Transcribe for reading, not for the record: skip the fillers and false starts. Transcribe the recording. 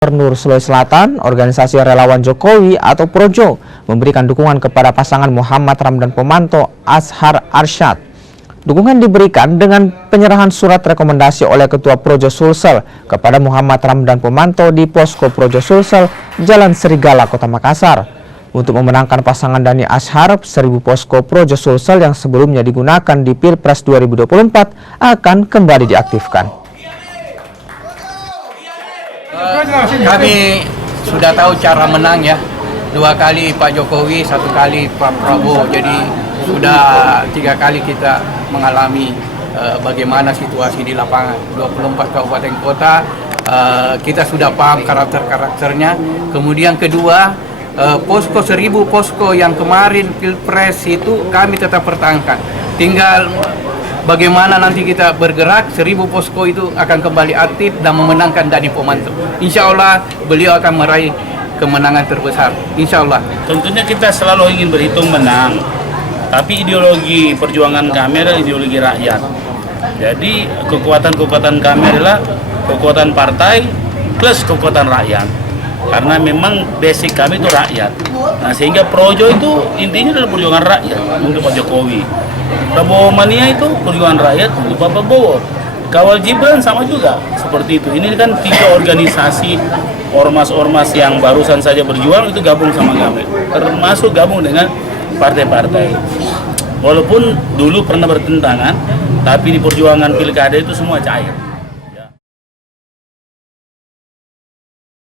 Gubernur Sulawesi Selatan, organisasi relawan Jokowi atau Projo memberikan dukungan kepada pasangan Muhammad Ramdan Pomanto Azhar Arsyad. Dukungan diberikan dengan penyerahan surat rekomendasi oleh Ketua Projo Sulsel kepada Muhammad Ramdan Pomanto di Posko Projo Sulsel, Jalan Serigala, Kota Makassar. Untuk memenangkan pasangan Dhani Azhar, 1000 Posko Projo Sulsel yang sebelumnya digunakan di Pilpres 2024 akan kembali diaktifkan. Kami sudah tahu cara menang ya, 2 kali Pak Jokowi, 1 kali Pak Prabowo, jadi sudah 3 kali kita mengalami bagaimana situasi di lapangan. 24 kabupaten kota, kita sudah paham karakter-karakternya. Kemudian kedua, posko 1000 posko yang kemarin Pilpres itu kami tetap pertahankan. Tinggal bagaimana nanti kita bergerak, 1000 posko itu akan kembali aktif dan memenangkan Dhani Pomanto. Insya Allah beliau akan meraih kemenangan terbesar. Insya Allah. Tentunya kita selalu ingin berhitung menang, tapi ideologi perjuangan kami adalah ideologi rakyat. Jadi kekuatan-kekuatan kami adalah kekuatan partai plus kekuatan rakyat. Karena memang basic kami itu rakyat. Nah, sehingga Projo itu intinya adalah perjuangan rakyat untuk Pak Jokowi. Prabowo Mania itu perjuangan rakyat untuk Pak Prabowo. Kawal Gibran sama juga seperti itu. Ini kan 3 organisasi ormas-ormas yang barusan saja berjuang itu gabung sama kami, termasuk gabung dengan partai-partai. Walaupun dulu pernah bertentangan, tapi di perjuangan pilkada itu semua cair.